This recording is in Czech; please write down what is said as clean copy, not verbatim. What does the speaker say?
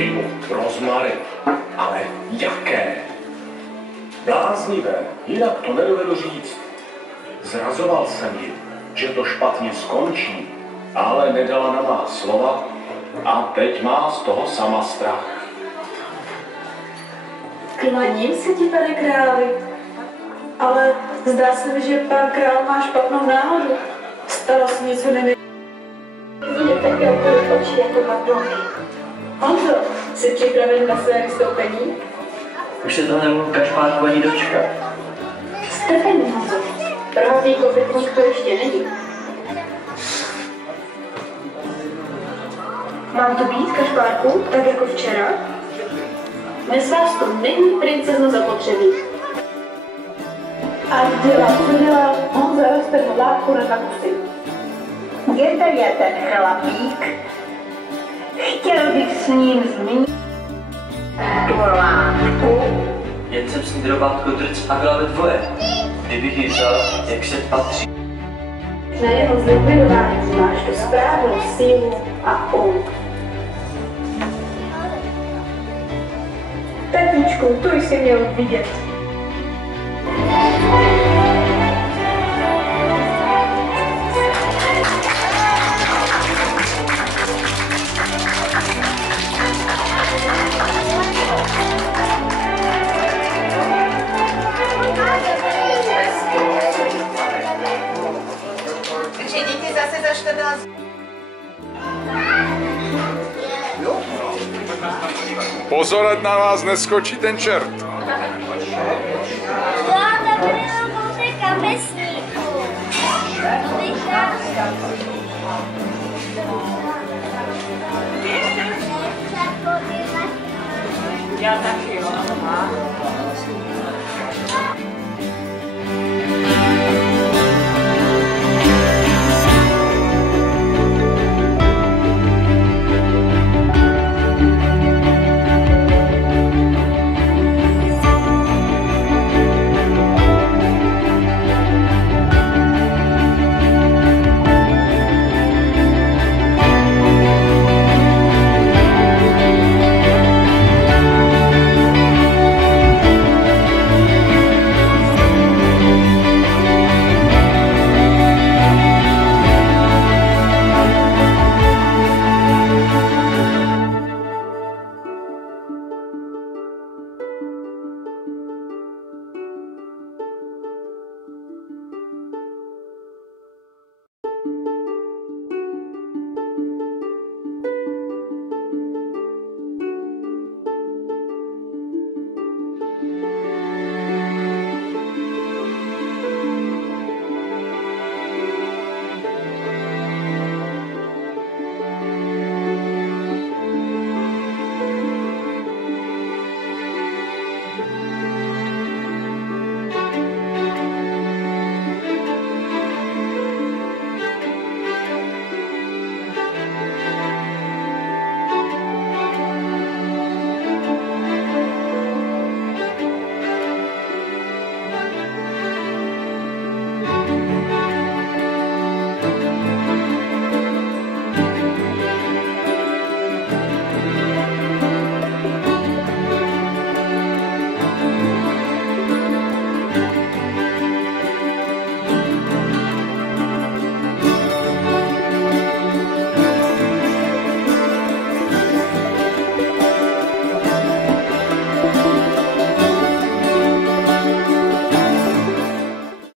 Dymu, rozmary, ale jaké? Bláznivé, jinak to nedovedu říct. Zrazoval jsem ji, že to špatně skončí, ale nedala na má slova a teď má z toho sama strach. Klaním se ti, pane králi, ale zdá se mi, že pan král má špatnou náhodu. Stalo se něco Vidíte také okolo oči jako Madony. Honzo, jsi připraven na své vystoupení? Už se toho nemohu Kašpárku ani dočkat. Strpení, Honzo. Pravý kopytník to ještě není. Mám tu být, Kašpárku, tak jako včera? Dnes vás to není princezno zapotřebí. A dělá, co dělá, Honza roste na vládku na kusy. Kde je ten chlapík? Chtěl bych s ním zmínit tu látku. Jen jsem s ní drobátko drc a byla ve dvoje. Kdybych ji vzal, jak se patří. Na jeho zlikvidování máš tu správnou sílu a Tatíčku, to jsi měl vidět. Přijďte zase za 14. Pozor, ať na vás neskočí ten čert. Vláda byla pouze kapesníků. Já taky, jo.